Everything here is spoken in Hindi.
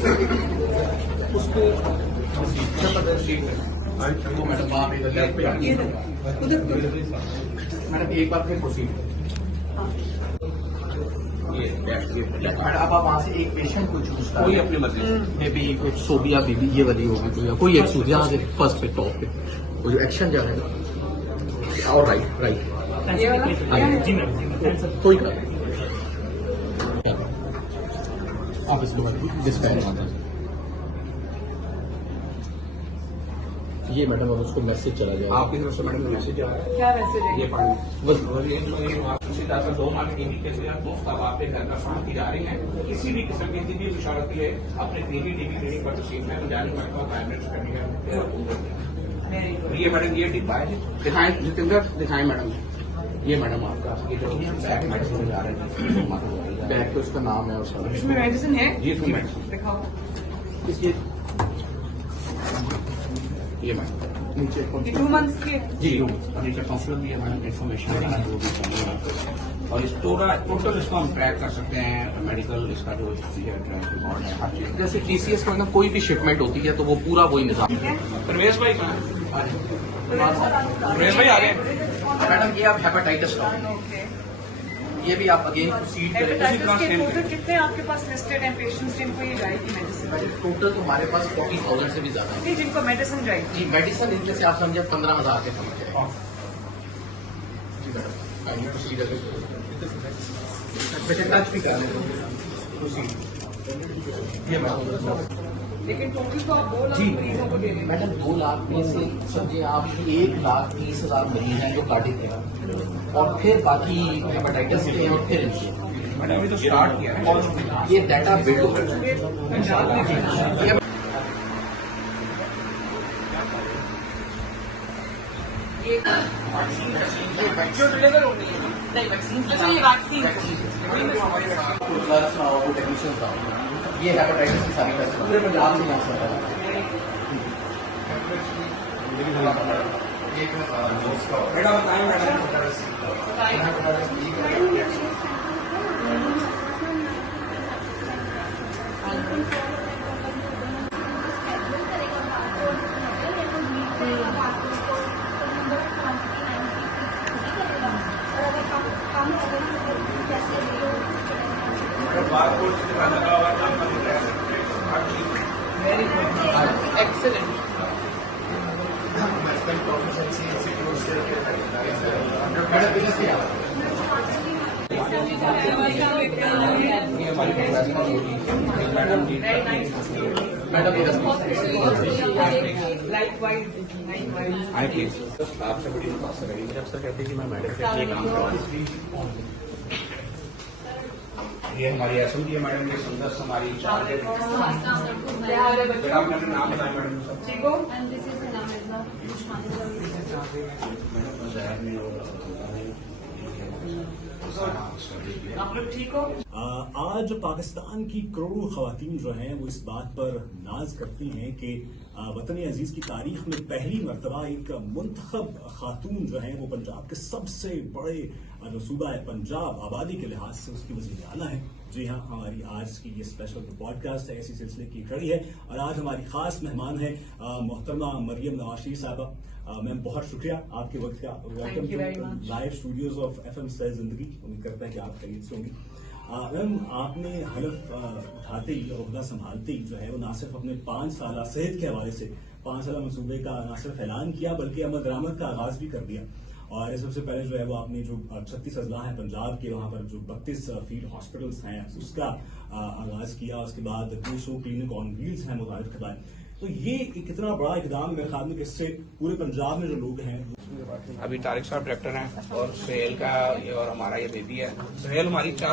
उसको वो मैडम वहाँ पे मैडम एक बार फिर प्रोसीड। मैडम अब आप वहाँ से एक पेशेंट को चूज कोई अपनी मर्जी मे बी कुछ सोबिया बीबी ये वाली होगी कोई कोई एक सूर्य यहाँ से फर्स्ट पे टॉप पे वो जो एक्शन जा रहा है और राइट राइट जी मैम कोई ऑफिस में डिस्पैच ये मैडम अब उसको मैसेज चला जाएगा आपकी तरफ से मैडम मैसेज आ रहा है क्या मैसेज है ये पानी बस ये 2 माह की कैसे आप मुफ्त आप पे घर की जा रही हैं किसी भी किस्म की भी इशारा के लिए अपने टीवी क्लिनिक पर तशरीफ में जाने पड़ता है प्राइवेट करने का ये मैडम ये डिब्बा है दिखाएं जितेंद्र दिखाएं मैडम ये मैडम आपका ये जो बैग मेडिसिन जा रहे हैं बैग पे उसका नाम है उसका इसमें मेडिसिन है जी इसमें मेडिसिन दिखाओ इसके ये मैडम नीचे 2 मंथ्स के जी नीचे काउंसलर भी है मैडम इन्फॉर्मेशन जो भी चाहिए और इस टोटल इसको हम ट्रैक कर सकते हैं मेडिकल इसका जो रिकॉर्ड है हर चीज जैसे टीसीएस में कोई भी शिपमेंट होती है तो वो पूरा वही निजाम प्रवेश भाई कहाँ प्रवेश भाई आ गए मैडम ये आप हेपेटाइटिस का ये भी आप अगेन प्रोसीड करें कितने आपके पास लिस्टेड हैं पेशेंट्स जिनको ये जाएगी मेडिसिन टोटल तो हमारे पास 40,000 से भी ज्यादा है जिनको मेडिसिन जाएगी जी मेडिसिन इनके से आप समझे 15,000 के समझ जाए जी मैडम प्रोसीड करें टच भी कर लें ये मैडम लेकिन टोटल तो आप 2 लाख मरीजों को दे रहे हैं मैडम 2 लाख में से समझिए आप 1,30,000 मरीज हैं जो कार्डिक है और फिर बाकी हेपेटाइटिस के हैं और फिर इनके मैंने अभी तो स्टार्ट किया है और ये डाटा बिल्ड हो रहा है ये हेपेटाइटिस की सारी टेस्ट पूरे पंजाब में यहाँ से बेटा बताएं excellent. आपसे बड़ी बात करेंगे जब सर कहते हैं कि मैं मैडम के लिए काम करवा ये हमारी एसएमडी है मैडम ये सुंदर हमारी इंचार्ज है नाम बताएं मैडम आप लोग ठीक हो। आज पाकिस्तान की करोड़ों खवातीन जो हैं वो इस बात पर नाज करती हैं कि वतन अजीज की तारीख में पहली मरतबा एक मुंतखब खातून जो है वो पंजाब के सबसे बड़े जो सूबा है पंजाब आबादी के लिहाज से उसकी वज़ीर आला है। जी हाँ, हमारी आज की ये स्पेशल पॉडकास्ट है इसी सिलसिले की कड़ी है और आज हमारी खास मेहमान है मोहतरमा मरियम नवाज साहबा। मैम बहुत शुक्रिया आपके वक्त का। Welcome to live studios of FM से जिंदगी। उम्मीद करते हैं कि आप खैरियत से होंगी। मैम आपने हलफ उठाते ही ओहदा संभालते ही जो है वो ना सिर्फ अपने 5 साल सेहत के हवाले से 5 साल मनसूबे का ना सिर्फ ऐलान किया बल्कि अमल दरामद का आगाज भी कर दिया। और सबसे पहले जो है वो आपने जो 36 अजला है पंजाब के वहाँ पर जो 32 फील्ड हॉस्पिटल्स हैं उसका आगाज किया। उसके बाद 200 क्लिनिक ऑन व्हील्स हैं मुतारिफ करवाए। तो ये कितना बड़ा इकदाम मेरे ख्याल में इससे पूरे पंजाब में जो लोग हैं। अभी तारिक साहब डायरेक्टर हैं और सुहेल का ये और हमारा ये बेबी है। सुहेल हमारी 4